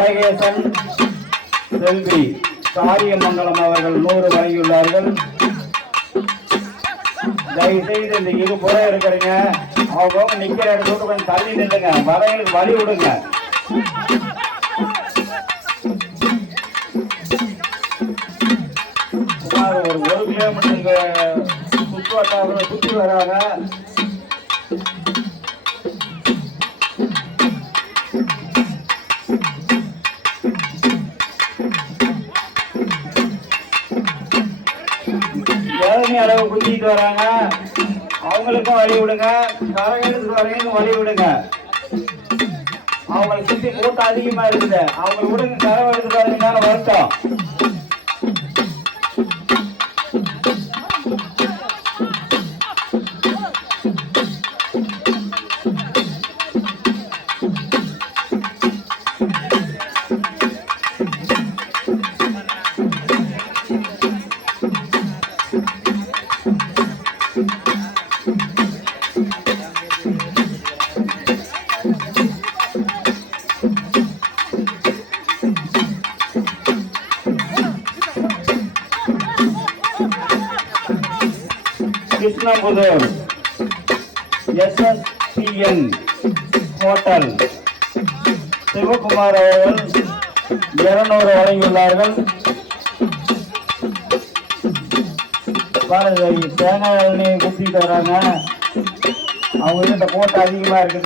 அழகேசன் செல்வி காரியமங்கலம் அவர்கள் நூறு வழங்கியுள்ளார்கள். தயவு செய்து இந்த இரு புறம் இருக்கிறீங்க. அவங்க நிக்கிற இடத்துக்கு கொஞ்சம் தள்ளி நில்லுங்க. வரவங்களுக்கு வழி விடுங்க. ஒரு ஒரு கிலோமீட்டர் சுற்று வட்டாரத்தில் சுற்றி வராங்க. வேதனை அளவு குத்திட்டு வராங்க. அவங்களுக்கும் வழி விடுங்க. கரகத்துக்கு வரவங்களுக்கும் வழி விடுங்க. அவங்களை சுத்தி கூட்டம் அதிகமா இருக்குது. அவங்களை விடுங்க. கரவை எடுத்து வருத்தம். கிருஷ்ணபுதூர். SSPN hotel. சிவகுமார் அவர்கள் இருநூறு வழங்கியுள்ளார்கள். பாருங்க தேங்காய் எண்ணெய் குத்திட்டு வராங்க. அவங்க கிட்ட போட்டு அதிகமா இருக்குது.